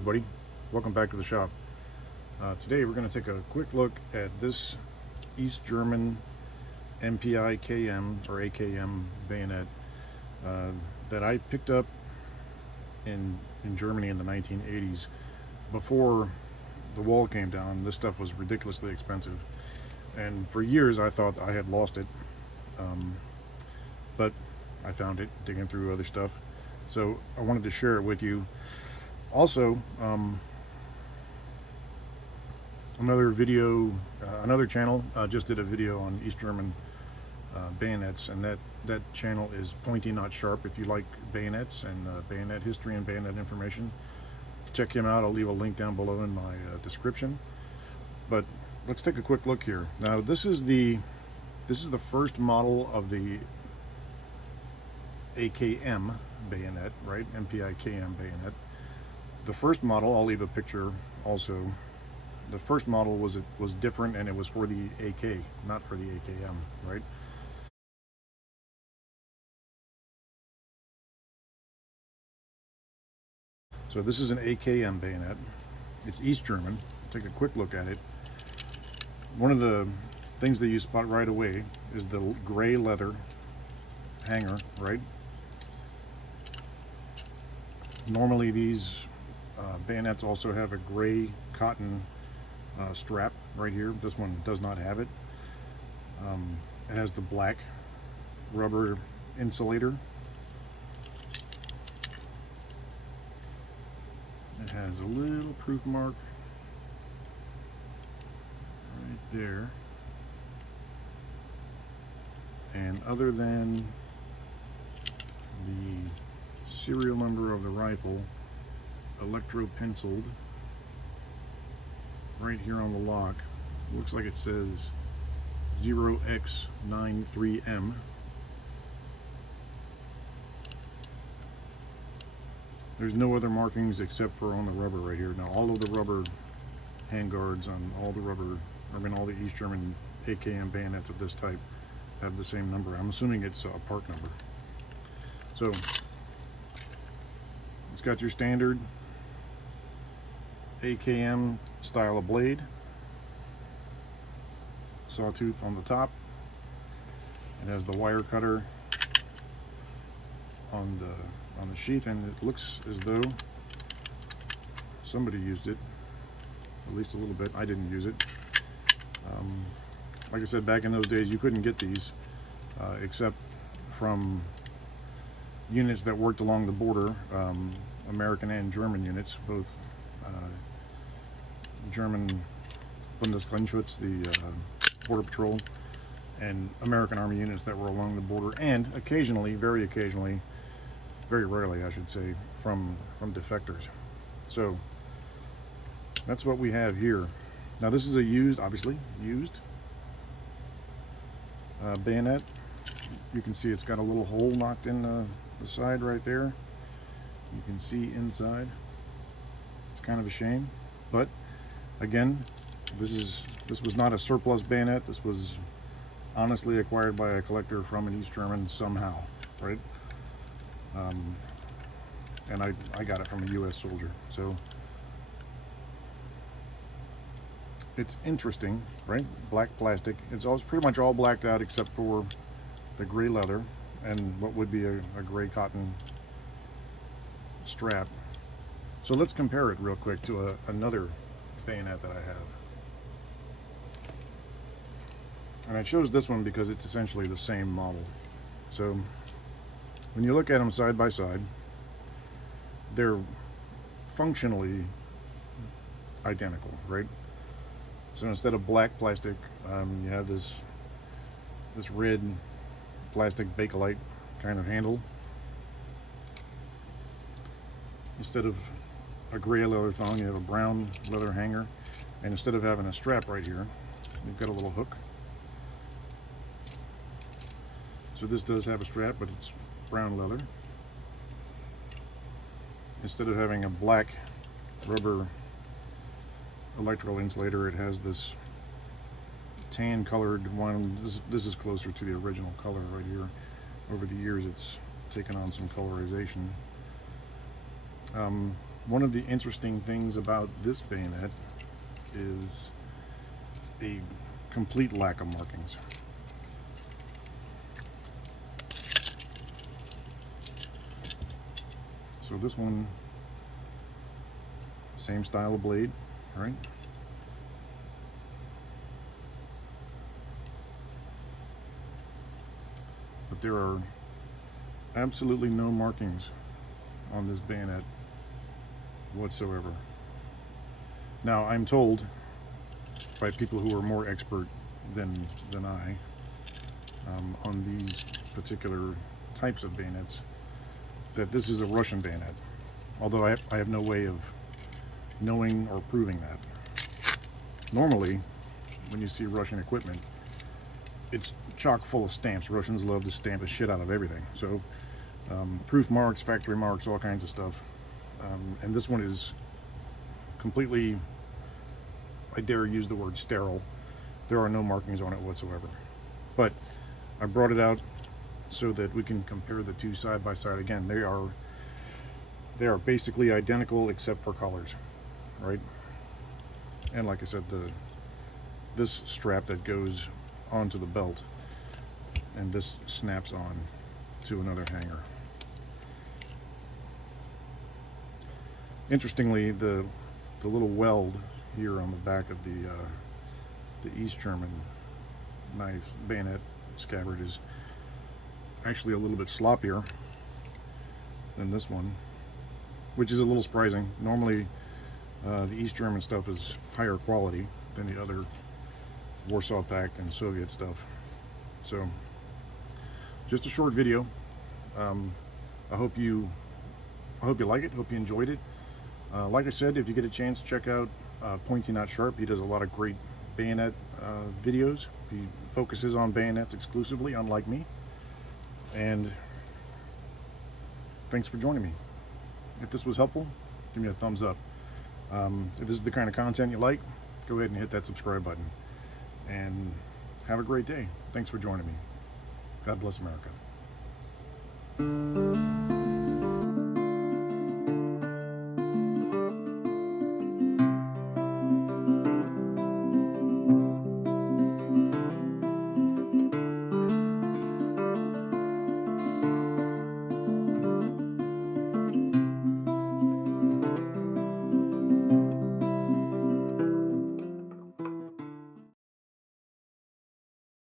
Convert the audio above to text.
everybody, welcome back to the shop. Today we're going to take a quick look at this East German MPiKM or AKM bayonet that I picked up in Germany in the 1980s. Before the wall came down, this stuff was ridiculously expensive, and for years I thought I had lost it, but I found it digging through other stuff, so I wanted to share it with you. Also, another channel just did a video on East German bayonets, and that channel is Pointy Not Sharp. If you like bayonets and bayonet history and bayonet information, check him out. I'll leave a link down below in my description. But let's take a quick look here. Now this is the first model of the AKM bayonet, right? MPiKM bayonet. The first model, I'll leave a picture also. The first model was different, and it was for the AK, not for the AKM, right? So this is an AKM bayonet. It's East German. Take a quick look at it. One of the things that you spot right away is the gray leather hanger, right? Normally these bayonets also have a gray cotton strap right here. This one does not have it. It has the black rubber insulator. It has a little proof mark right there. And other than the serial number of the rifle electro penciled right here on the lock, looks like it says 0x93M. There's no other markings except for on the rubber right here. Now all of the rubber handguards on all the East German AKM bayonets of this type have the same number. I'm assuming it's a part number. So it's got your standard AKM style of blade, sawtooth on the top. It has the wire cutter on the sheath, and it looks as though somebody used it, at least a little bit. I didn't use it. Like I said, back in those days you couldn't get these except from units that worked along the border, American and German units, both German Bundesgrenzschutz, the border patrol, and American Army units that were along the border, and occasionally, very occasionally, very rarely I should say, from defectors. So that's what we have here. Now this is a used, obviously used bayonet. You can see it's got a little hole knocked in the side right there. You can see inside. It's kind of a shame, but again, this was not a surplus bayonet. This was honestly acquired by a collector from an East German somehow, right? And I got it from a US soldier. So it's interesting, right? Black plastic. It's pretty much all blacked out except for the gray leather and what would be a gray cotton strap. So let's compare it real quick to another bayonet that I have. And I chose this one because it's essentially the same model. So when you look at them side by side, they're functionally identical, right? So instead of black plastic, you have this red plastic Bakelite kind of handle. Instead of a gray leather thong, you have a brown leather hanger, and instead of having a strap right here, you've got a little hook. So this does have a strap, but it's brown leather. Instead of having a black rubber electrical insulator, it has this tan colored one. This is closer to the original color right here. Over the years it's taken on some colorization. One of the interesting things about this bayonet is a complete lack of markings. So this one, same style of blade, right? But there are absolutely no markings on this bayonet whatsoever. Now, I'm told by people who are more expert than I on these particular types of bayonets that this is a Russian bayonet, although I have no way of knowing or proving that. Normally, when you see Russian equipment, it's chock full of stamps. Russians love to stamp the shit out of everything. So proof marks, factory marks, all kinds of stuff. And this one is completely, I dare use the word sterile. There are no markings on it whatsoever. But I brought it out so that we can compare the two side by side. Again, they are basically identical except for colors, right? And like I said, this strap that goes onto the belt, and this snaps on to another hanger. Interestingly, the little weld here on the back of the East German knife bayonet scabbard is actually a little bit sloppier than this one, which is a little surprising. Normally the East German stuff is higher quality than the other Warsaw Pact and Soviet stuff. So just a short video. I hope you like it, hope you enjoyed it. Like I said, if you get a chance, check out Pointy Not Sharp. He does a lot of great bayonet videos. He focuses on bayonets exclusively, unlike me. And thanks for joining me. If this was helpful, give me a thumbs up. If this is the kind of content you like, go ahead and hit that subscribe button. And have a great day. Thanks for joining me. God bless America.